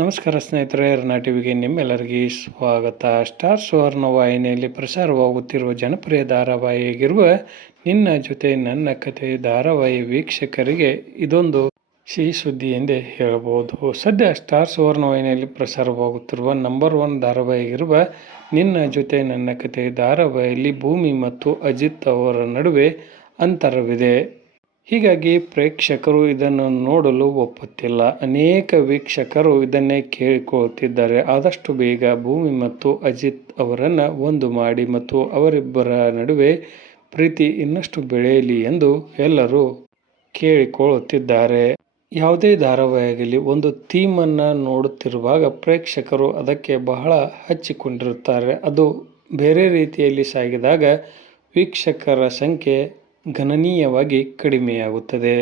ನಮಸ್ಕಾರ ಸ್ನೇಹಿತರೆ, ರನ್ನ ಟಿವಿಗೆ ನಿಮ್ಮೆಲ್ಲರಿಗೆ ಸ್ವಾಗತ. ಸ್ಟಾರ್ ಸುವರ್ಣ ವಾಹಿನಿಯಲ್ಲಿ ಪ್ರಸಾರವಾಗುತ್ತಿರುವ ಜನಪ್ರಿಯ ಧಾರಾವಾಹಿಯಾಗಿರುವ ನಿನ್ನ ಜೊತೆ ನನ್ನ ಕತೆ ಧಾರಾವಾಹಿ ವೀಕ್ಷಕರಿಗೆ ಇದೊಂದು ಸಿಹಿ ಸುದ್ದಿ ಎಂದೇ ಹೇಳಬಹುದು. ಸದ್ಯ ಸ್ಟಾರ್ ಸುವರ್ಣ ವಾಹಿನಿಯಲ್ಲಿ ಪ್ರಸಾರವಾಗುತ್ತಿರುವ ನಂಬರ್ 1 ಧಾರಾವಾಹಿಯಾಗಿರುವ ನಿನ್ನ ಜೊತೆ ನನ್ನ ಕತೆ ಧಾರಾವಾಹಿಯಲ್ಲಿ ಭೂಮಿ ಮತ್ತು ಅಜಿತ್ ಅವರ ನಡುವೆ ಅಂತರವಿದೆ. ಹೀಗಾಗಿ ಪ್ರೇಕ್ಷಕರು ಇದನ್ನು ನೋಡಲು ಒಪ್ಪುತ್ತಿಲ್ಲ. ಅನೇಕ ವೀಕ್ಷಕರು ಇದನ್ನೇ ಕೇಳಿಕೊಳ್ಳುತ್ತಿದ್ದಾರೆ. ಆದಷ್ಟು ಬೇಗ ಭೂಮಿ ಮತ್ತು ಅಜಿತ್ ಅವರನ್ನು ಒಂದು ಮಾಡಿ ಮತ್ತು ಅವರಿಬ್ಬರ ನಡುವೆ ಪ್ರೀತಿ ಇನ್ನಷ್ಟು ಬೆಳೆಯಲಿ ಎಂದು ಎಲ್ಲರೂ ಕೇಳಿಕೊಳ್ಳುತ್ತಿದ್ದಾರೆ. ಯಾವುದೇ ಧಾರಾವಾಹಿಯಾಗಲಿ ಒಂದು ಥೀಮನ್ನು ನೋಡುತ್ತಿರುವಾಗ ಪ್ರೇಕ್ಷಕರು ಅದಕ್ಕೆ ಬಹಳ ಹಚ್ಚಿಕೊಂಡಿರುತ್ತಾರೆ. ಅದು ಬೇರೆ ರೀತಿಯಲ್ಲಿ ಸಾಗಿದಾಗ ವೀಕ್ಷಕರ ಸಂಖ್ಯೆ ಗಣನೀಯವಾಗಿ ಕಡಿಮೆಯಾಗುತ್ತದೆ.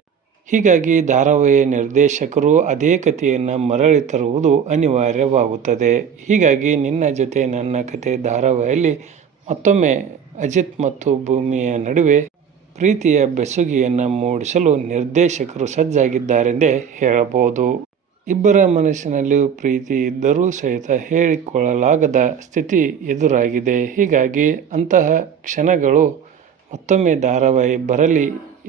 ಹೀಗಾಗಿ ಧಾರಾವಾಹಿಯ ನಿರ್ದೇಶಕರು ಅದೇ ಕಥೆಯನ್ನು ಮರಳಿ ತರುವುದು ಅನಿವಾರ್ಯವಾಗುತ್ತದೆ. ಹೀಗಾಗಿ ನಿನ್ನ ಜೊತೆ ನನ್ನ ಕತೆ ಧಾರಾವಾಹಿಯಲ್ಲಿ ಮತ್ತೊಮ್ಮೆ ಅಜಿತ್ ಮತ್ತು ಭೂಮಿಯ ನಡುವೆ ಪ್ರೀತಿಯ ಬೆಸುಗೆಯನ್ನು ಮೂಡಿಸಲು ನಿರ್ದೇಶಕರು ಸಜ್ಜಾಗಿದ್ದಾರೆಂದೇ ಹೇಳಬಹುದು. ಇಬ್ಬರ ಮನಸ್ಸಿನಲ್ಲಿಯೂ ಪ್ರೀತಿ ಇದ್ದರೂ ಸಹಿತ ಹೇಳಿಕೊಳ್ಳಲಾಗದ ಸ್ಥಿತಿ ಎದುರಾಗಿದೆ. ಹೀಗಾಗಿ ಅಂತಹ ಕ್ಷಣಗಳು ಮತ್ತೊಮ್ಮೆ ಧಾರಾವಾಹಿ ಬರಲಿ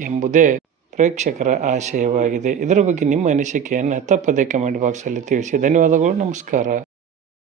ಎಂಬುದೇ ಪ್ರೇಕ್ಷಕರ ಆಶಯವಾಗಿದೆ. ಇದರ ಬಗ್ಗೆ ನಿಮ್ಮ ಅನಿಸಿಕೆಯನ್ನು ತಪ್ಪದೇ ಕಮೆಂಟ್ ಬಾಕ್ಸಲ್ಲಿ ತಿಳಿಸಿ. ಧನ್ಯವಾದಗಳು. ನಮಸ್ಕಾರ.